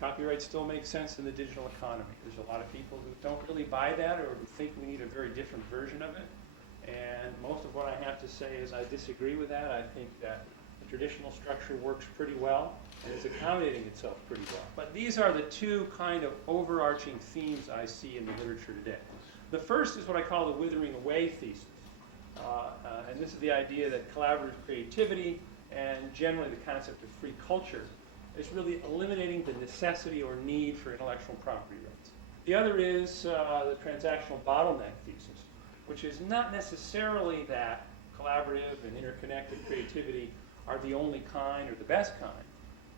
Copyright still makes sense in the digital economy. There's a lot of people who don't really buy that or who think we need a very different version of it. And most of what I have to say is I disagree with that. I think that the traditional structure works pretty well and is accommodating itself pretty well. But these are the two kind of overarching themes I see in the literature today. The first is what I call the withering away thesis. And this is the idea that collaborative creativity and generally the concept of free culture is really eliminating the necessity or need for intellectual property rights. The other is the transactional bottleneck thesis, which is not necessarily that collaborative and interconnected creativity are the only kind or the best kind,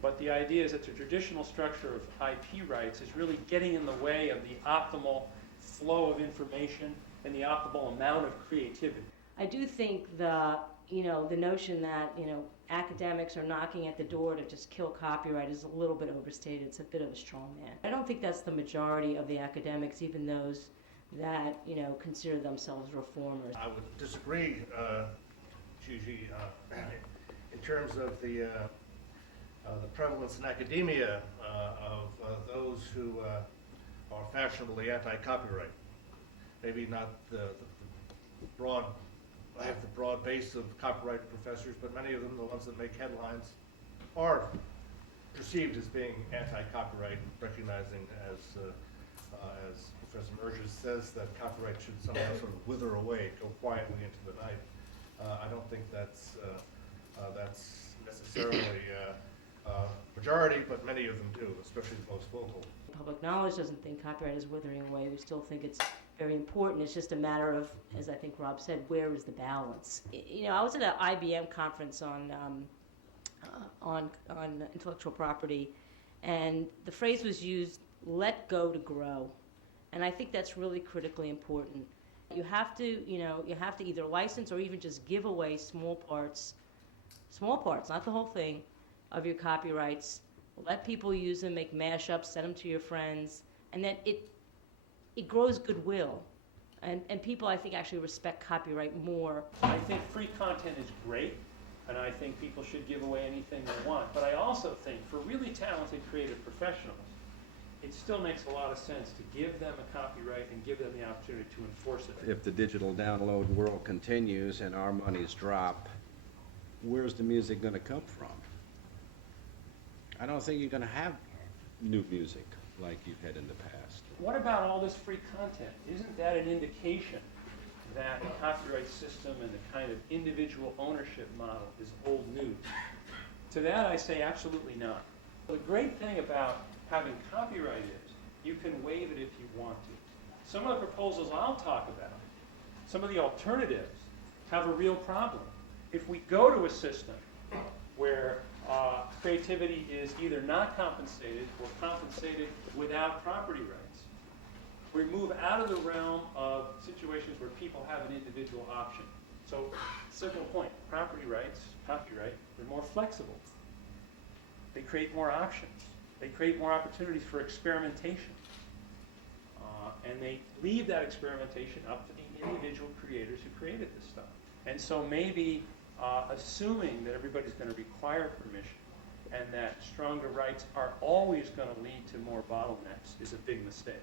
but the idea is that the traditional structure of IP rights is really getting in the way of the optimal flow of information and the optimal amount of creativity. I do think the notion that, academics are knocking at the door to just kill copyright is a little bit overstated. It's a bit of a straw man. I don't think that's the majority of the academics, even those that, consider themselves reformers. I would disagree, Gigi, in terms of the prevalence in academia of those who are fashionably anti-copyright. Maybe not the broad, I have the broad base of copyright professors, but many of them, the ones that make headlines, are perceived as being anti-copyright, recognizing as Professor Merges says that copyright should somehow sort of wither away, go quietly into the night. I don't think that's necessarily majority, but many of them do, especially the most vocal. Public knowledge doesn't think copyright is withering away. We still think it's very important. It's just a matter of, as I think Rob said, where is the balance? I was at an IBM conference on intellectual property, and the phrase was used, "let go to grow," and I think that's really critically important. You have to either license or even just give away small parts, not the whole thing, of your copyrights. Let people use them, make mashups, send them to your friends, and then it grows goodwill. And people, I think, actually respect copyright more. I think free content is great, and I think people should give away anything they want. But I also think for really talented creative professionals, it still makes a lot of sense to give them a copyright and give them the opportunity to enforce it. If the digital download world continues and our monies drop, where's the music going to come from? I don't think you're going to have new music like you've had in the past. What about all this free content? Isn't that an indication that the copyright system and the kind of individual ownership model is old news? To that I say absolutely not. The great thing about having copyright is you can waive it if you want to. Some of the proposals I'll talk about, some of the alternatives, have a real problem. If we go to a system where creativity is either not compensated or compensated without property rights, we move out of the realm of situations where people have an individual option. So, simple point, property rights, copyright, they're more flexible. They create more options. They create more opportunities for experimentation. And they leave that experimentation up to the individual creators who created this stuff. And so maybe assuming that everybody's going to require permission and that stronger rights are always going to lead to more bottlenecks is a big mistake.